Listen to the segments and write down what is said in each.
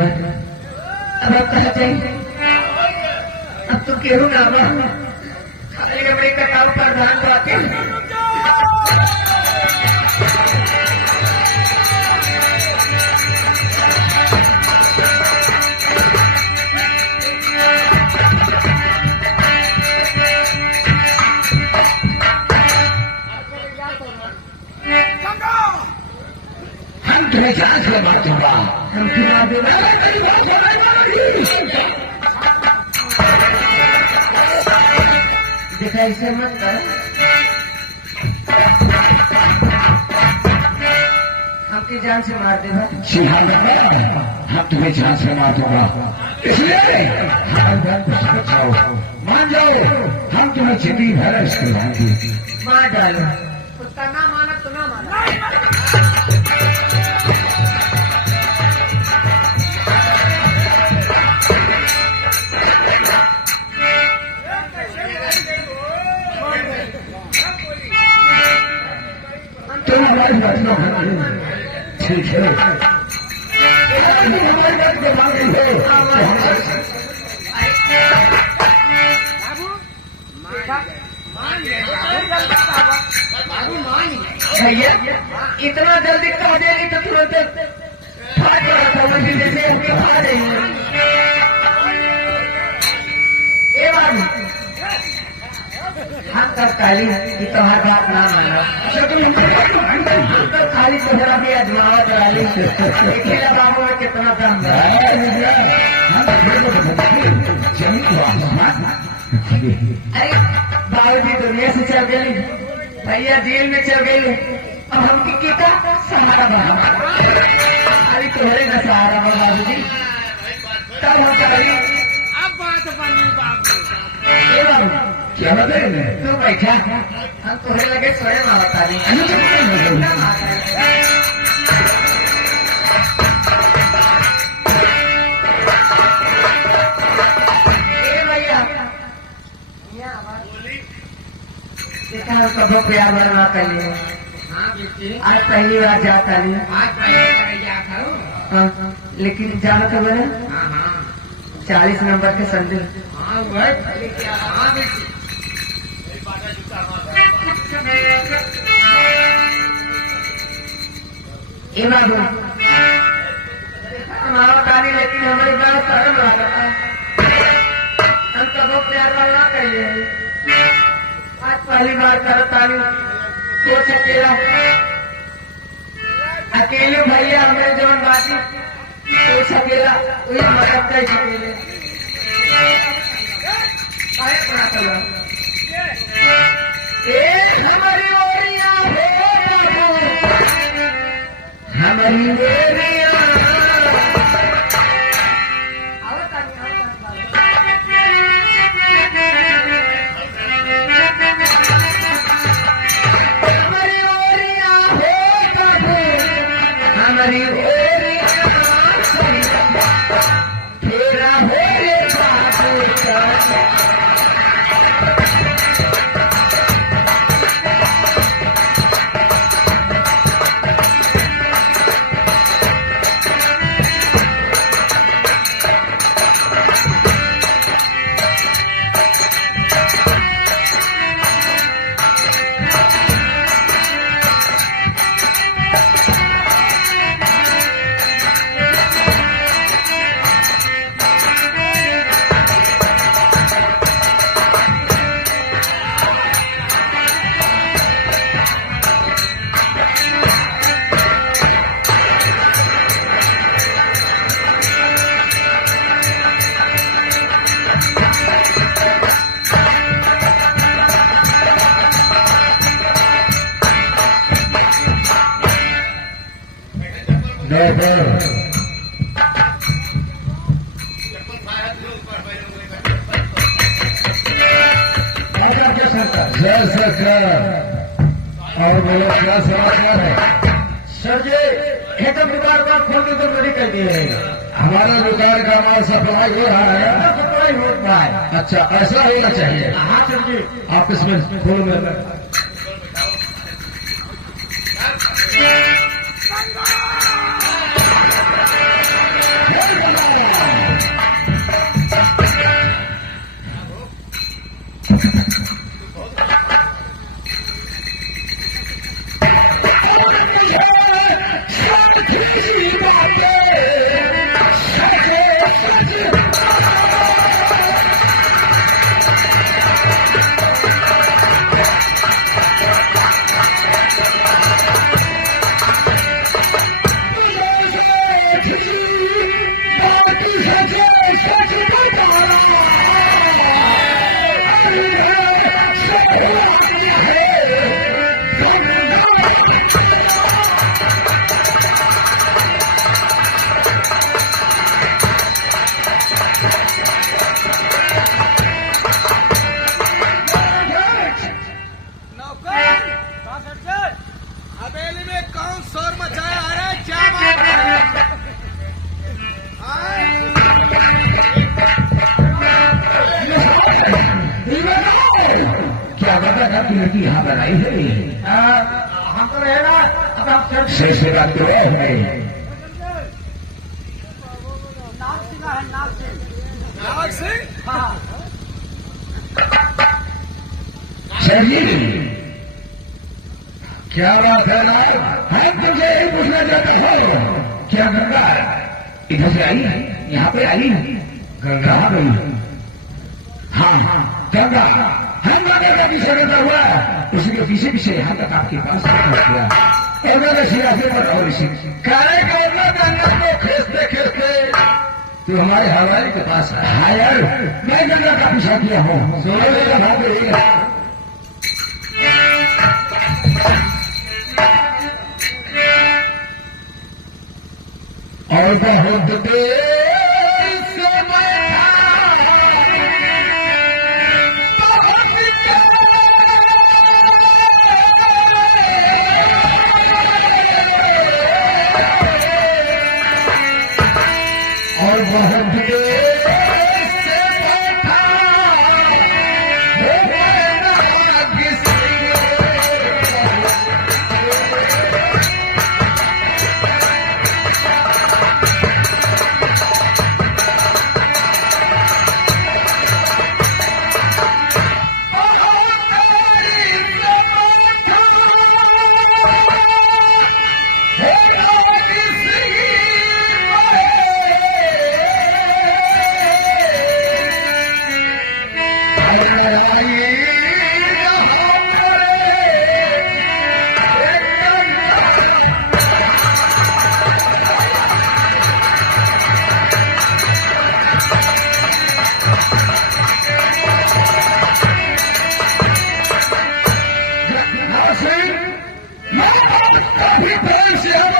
है अब आप कहते हैं अब तो केहू ना बड़े कटाव प्रधान बाटे हम तुम्हें जांच लगा दूंगा हम चुना देना देखा इसे मत करो हमकी जान से मार देगा हम तुम्हें जान से मार दूंगा इसलिए हमारे जान को बचाओ मान जाओ हम तुम्हें जिंदगी भर इसको मार डालो उसका ना माना तो ना माना तुम हमारी बात ना ठीक है हमारी बात को मान रही हो भैया इतना जल्दी कह देगी तो तुरंत फाट पड़ा था मुझे जैसे उनके खा रही है हम तब काली कि तुम्हार बात ना मानो तो खाली तुम्हारा भी अजमावा करा ली अकेला बाबू में कितना दम अरे बाबू जी दुनिया से चल गई भैया जेल में चल गई अब हम किता सहारा बना अरे तुम्हारे का सहारा बना बाबू जी तब हम करी अब बात बनी बाबू क्या बताए तू बैठा हम तुम्हें लगे स्वयं आवता भैया देखा कबो प्यार बनवा कर लिए आज पहली बार जाता नहीं लेकिन जाना तो मैंने 40 नंबर के संदेह हमारा ताली लेकिन हमारी बात शर्म आता है हम कबो प्यार वाला कहिए आज पहली बार करो ताली सोच अकेला अकेले भैया हमने जवन बाकी सोच अकेला वही मदद कर सकेले हमारी ओरिया हमारी ओरिया हमारी ओरिया हमारी ओरिया तेरा हो रे जय सरकार और बोलो क्या समाचार है सर जी एकदम दुकान का खोल के तो रेडी कर दिए हमारा दुकान का माल सप्लाई हो रहा है सप्लाई हो रहा है अच्छा ऐसा होना चाहिए हाँ सर जी आप इसमें खोल में हवेली में कौन शोर मचाया? अरे क्या बात है? क्या पता था कि लड़की यहाँ बनाई है? हम तो रहेगा अब आप सही से बात तो है। नाग सिंह? सर जी क्या बात है ना? हम तुमसे यही पूछना चाहता हूँ, क्या गंगा इधर से आई? यहाँ पे आई? गंगा आ गई? हाँ गंगा हम गंगा का पीछे रहता हुआ उसी के पीछे पीछे यहाँ तक आपके पास पहुंच गया। और मैंने सिरा से और इसी काले गंगा को खींचते खींचते तो हमारे हवाई के पास है यार। मैं गंगा का पीछा किया हूँ। और बहुत देर से मैं और बहुत देर से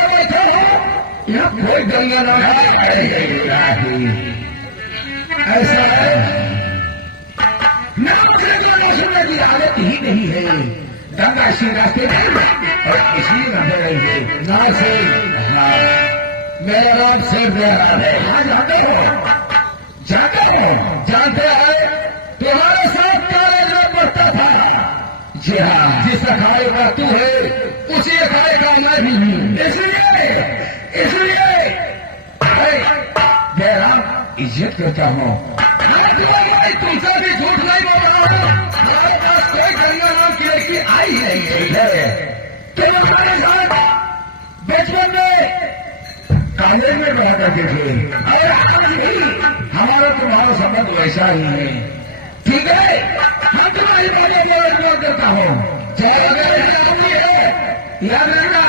बैठा यहाँ कोई गंगा नाम ऐसा है। मैं सुनने की आदत ही नहीं है। गंगा इसी रास्ते में और इसी नजर रही है ना से। हाँ मेरा नाम शेर दयाराम है। हाँ जानते हो जानते हैं तुम्हारे साथ कॉलेज में पढ़ता था। जी हाँ जिस अखाड़े का तू है उसी अखाड़े का मैं भी हूँ। इसलिए जयराम इज्जत करता हूँ। मैं तुमसे भी झूठ नहीं बोल रहा हूँ। हमारे पास कोई गंगा नाम की लड़की आई नहीं है। तुम हमारे साथ बचपन में कॉलेज में पढ़ा करते थे और आज भी हमारा तुम्हारा संबंध वैसा ही है। ठीक है मैं तुम्हारी बातें जोड़ करता हूँ। जय याद रखना।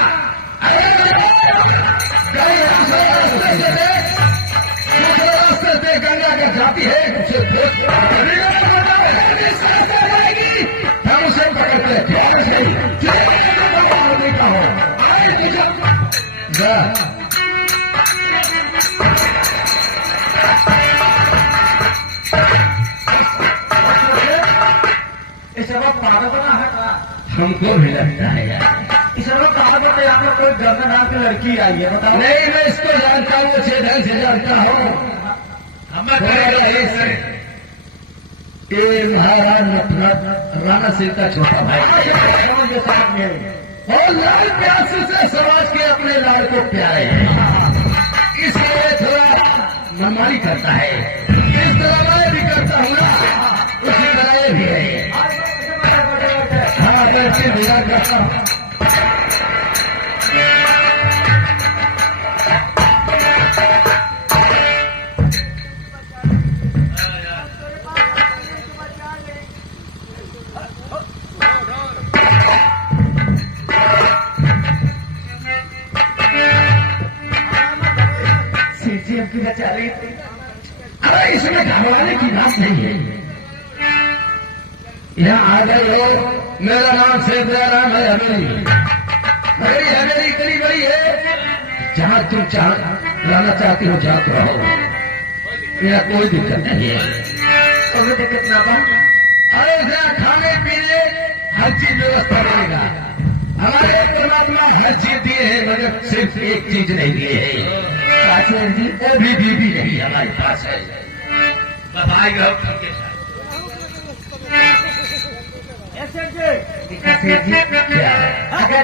दूसरे रास्ते से गंगा का जाती है उसे हम उसे पकड़ते हैं। इस वक्त पागल बना है का? हमको भी लगता है यार। इस वक्त पागल पे यहाँ पर कोई गंगा नाम की लड़की आई है बताओ। नहीं मैं इसको जानता हूँ, अच्छे ढंग से जानता हूँ। ये महाराज नटनट राणा सिंह का छोटा भाई और लाल प्यास से समाज के अपने लाल को प्यारे हैं। इसलिए थोड़ा मनमानी करता है। इस तरह मैं भी करता हूँ ना उसी तरह ये भी है। हाँ मैं बिगाड़ करता हूँ। बात नहीं है। यहाँ आ गए हो, मेरा नाम शेख नाम है हवेली। मेरी हवेली इतनी बड़ी है, जहाँ तुम रहना चाहती हो जहाँ तो रहो, यहाँ कोई दिक्कत नहीं है। कोई दिक्कत ना बा। अरे यहाँ खाने पीने हर चीज व्यवस्था रहेगा। हमारे परमात्मा हर चीज दिए है, मगर सिर्फ एक चीज नहीं दिए है, काशी जी वो भी बीबी नहीं हमारे पास है। बधाई हो सबके साथ। काशी जी क्या है? अगर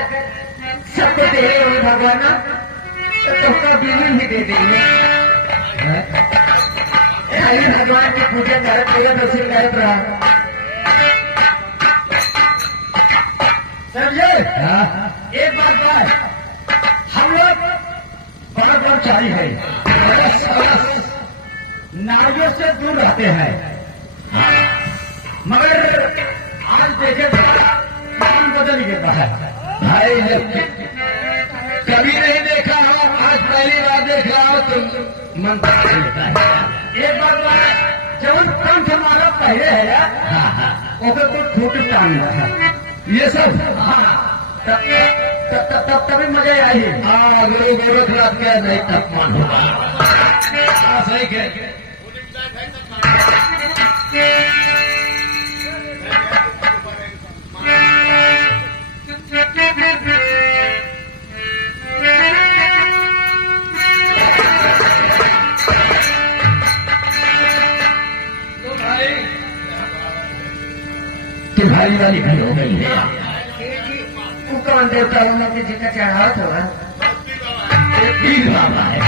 सबको दे रहे हो भगवान ना, तो तुमको बीवी भी दे देंगे। खाली भगवान की पूजा करत रहे, दर्शन करत रहा। समझे? हाँ? एक बात बात, हम लोग बड़े कर्मचारी है, नारियों से दूर रहते हैं, मगर आज देखे काम बदल गया है। भाई कभी नहीं देखा है, आज पहली बार देख रहा हो, तुम मन पर लेता है। एक बात बात, जब काम हमारा पहले है यार, हाँ हाँ, ओके कोई छोटे काम हुआ है, ये सब तभी मजा आई। हाँ, गुरु गोरखनाथ के नहीं तापमान होगा। हाँ, सही कह। तुम्हारी वाली भी हो गई है। वो कौन देवता उन्होंने जी का चढ़ावा था? पीर बाबा है।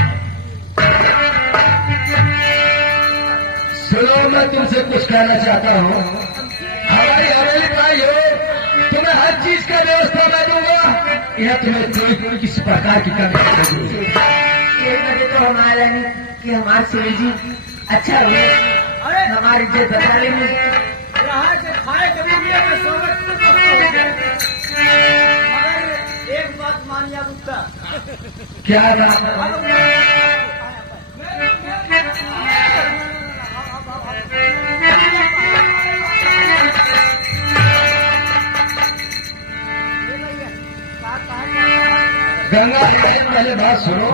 सुनो, मैं तुमसे कुछ कहना चाहता हूँ। हमारी हवेली भाई हो, तुम्हें हर चीज का व्यवस्था मैं दूंगा। यह तुम्हें कोई किसी प्रकार की कमी नहीं दूंगी। ये मुझे तो हमारा नहीं कि हमारे शिव जी अच्छा हुए, हमारी इज्जत बचा लेंगे। खाए कभी भी अगर स्वागत मगर एक बात मानिया गुप्ता, क्या बात? गंगा जी पहले बात सुनो।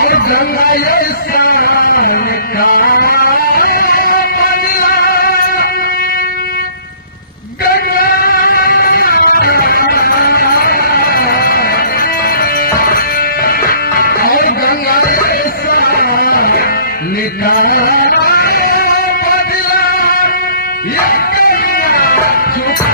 और गंगा ये सावन का बदला, गंगा और गंगा ये सावन का बदला, ये गंगा चुका।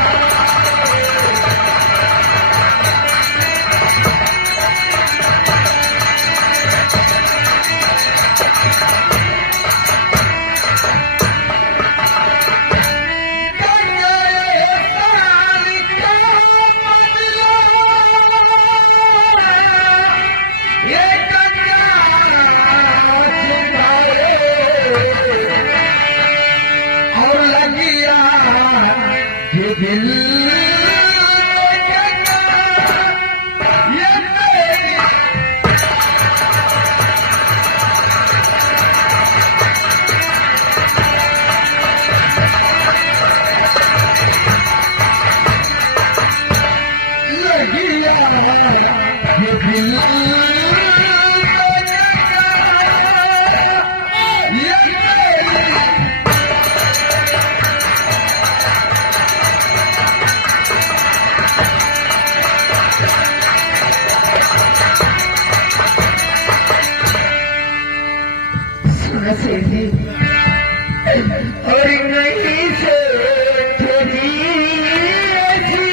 और नहीं से तेरी ऐसी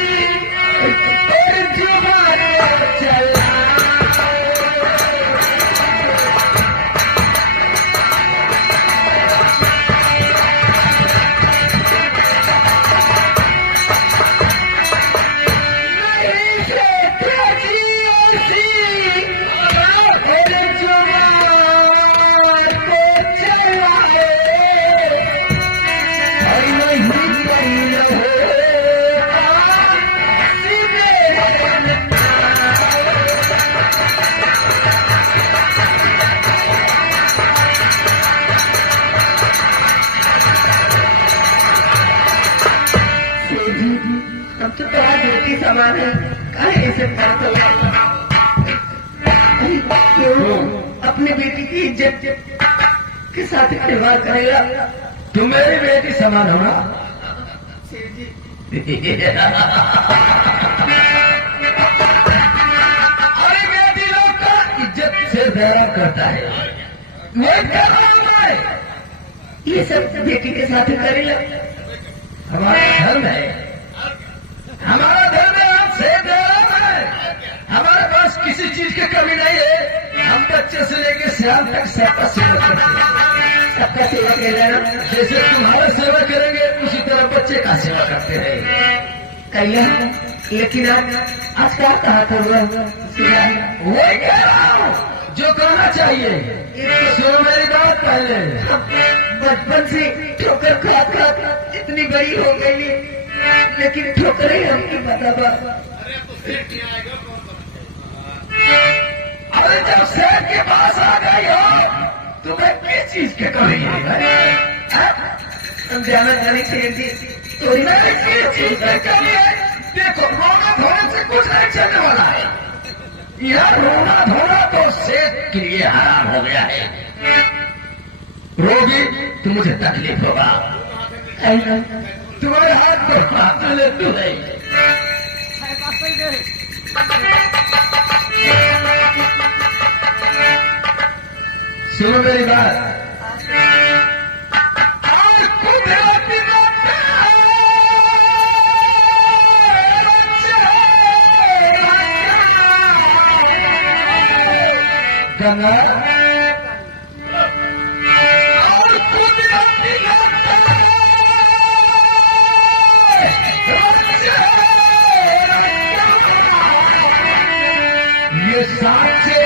और जुबान चला। नहीं से तेरी ऐसी और जुबान को चलाए। समान है, काहे से पड़तो? क्यों अपने बेटी की इज्जत के साथ व्यवहार करेगा? तुम मेरी बेटी समान हो ना? अरे बेटी लोग का इज्जत से व्यवहार करता है, मैं कर रहा हूं मैं। ये सब बेटी के साथ करेगा? हमारा धर्म है, हमारा धर्म है, आपसे धर्म है। हमारे पास किसी चीज की कमी नहीं है। हम बच्चे से लेकर सियान तक सबका सेवा करते हैं। सबका सेवा कर रहे हैं। जैसे तुम्हारा सेवा करेंगे उसी तरह बच्चे का सेवा करते हैं। कहिए, लेकिन आज क्या कहा था वही कह रहा हूं जो कहना चाहिए। सुनो मेरी बात पहले। बचपन से ठोकर खा खा इतनी बड़ी हो गई, लेकिन ठोकरें हमकी बता। अरे जब सेठ के पास आ गई हो तुम्हें किस चीज की कमी है? हम जाना जाने सेठ जी, तो किस चीज की कमी है? देखो, रोना धोने से कुछ नहीं चलने वाला है। यह रोना धोना तो सेठ के लिए हराम हो गया है। रोगी तो मुझे तकलीफ होगा। तुम्हारे हाथ पर हाथ ले तू नहीं। सुनो मेरी बात। आज कुदरती गंगा और कुदरती ये साचे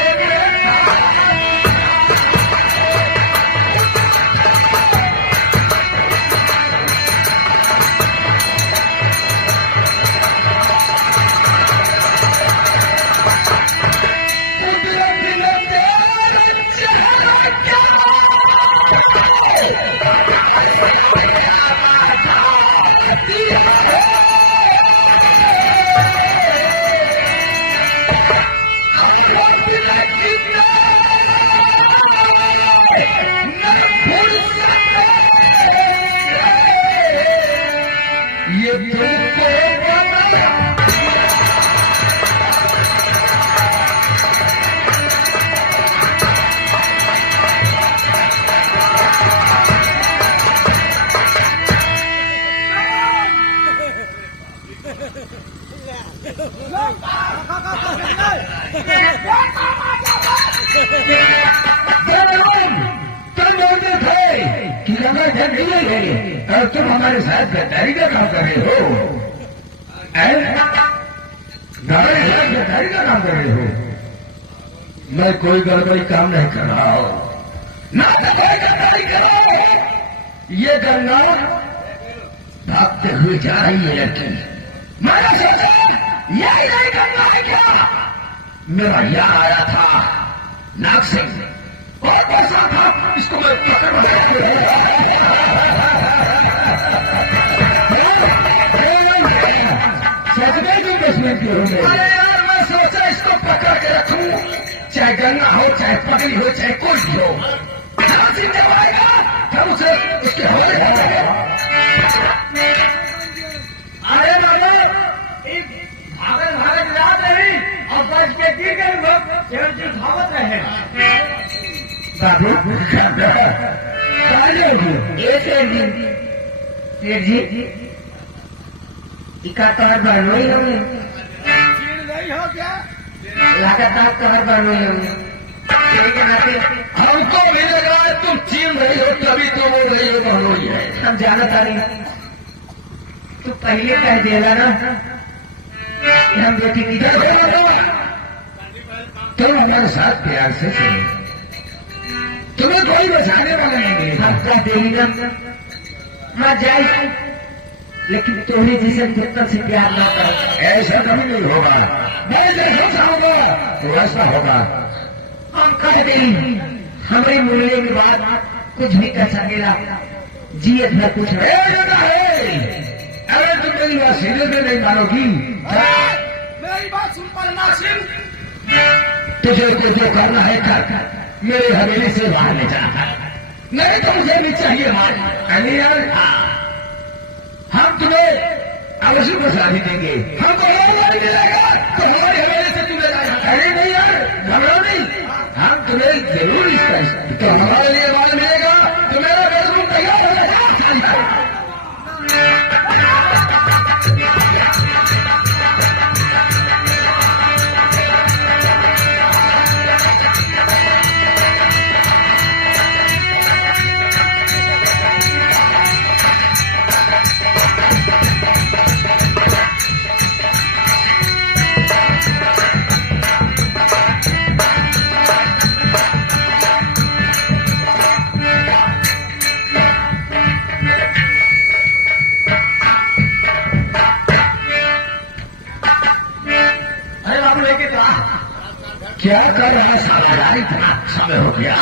ये तुमको और तुम हमारे साथ गद्दारी का काम कर रहे हो। गद्दारी का काम कर रहे हो। मैं कोई गड़बड़ी काम नहीं कर रहा हूं, ना तो कोई गद्दारी कर रहा हूं। ये गंगा भागते हुए जा रही है लड़की। मैंने सोचा यही नहीं गंगा है क्या? मेरा यार आया था नाग सिंह, और पैसा था, इसको मैं पकड़ अरे यार, मैं सोचा इसको पकड़ के रखूं, चाहे गंगा हो, चाहे पगली हो, चाहे कोई भी हो। सिंह जब आएगा तब उसे उसके हवाले हो जाएगा। अरे बाबा, भागत भागत याद नहीं और बच के गिर गए लोग, शेर जी धावत रहे। बाबू ये सेठ जी इका तोहर बहनो ही होंगे, चीड़ नहीं हो क्या? लगातार तोहर बहनो ही होंगे। तेरे के नाते हमको भी लगा है तुम चीन रही हो, तभी तो वो रही हो बहनों ही है। हम जाना था नहीं, तू पहले कह देगा ना कि हम बेटी की तुम हमारे साथ प्यार से चलो, तुम्हें कोई बचाने वाला नहीं मिलेगा। हम कह देगी ना मत जाए, लेकिन तोहरे जैसे दुश्मन से प्यार ना कर। ऐसा कभी नहीं होगा। मैं जैसा चाहूंगा वैसा होगा। हम कह देंगे हमारे मूल्य के बाद कुछ भी कर सकेगा, जियत में कुछ अरे तुम मेरी बात सीरियस में नहीं मानोगी। मेरी बात सुन पन्ना सिंह। तुझे जो करना है कर, मेरे हवेली से बाहर ले जाना नहीं तो मुझे नहीं चाहिए मार। अरे यार हम तुम्हें अवश्य को शादी देंगे, हमको नहीं मिलेगा तो हमारी हवेली से तुम्हें जाएगा। अरे नहीं यार घबराओ नहीं, हम तुम्हें जरूर इसका तो हमारे लिए माल मिलेगा तो मेरा बेडरूम तैयार हो जाएगा। क्या कर रहा है सारा, इतना समय हो गया।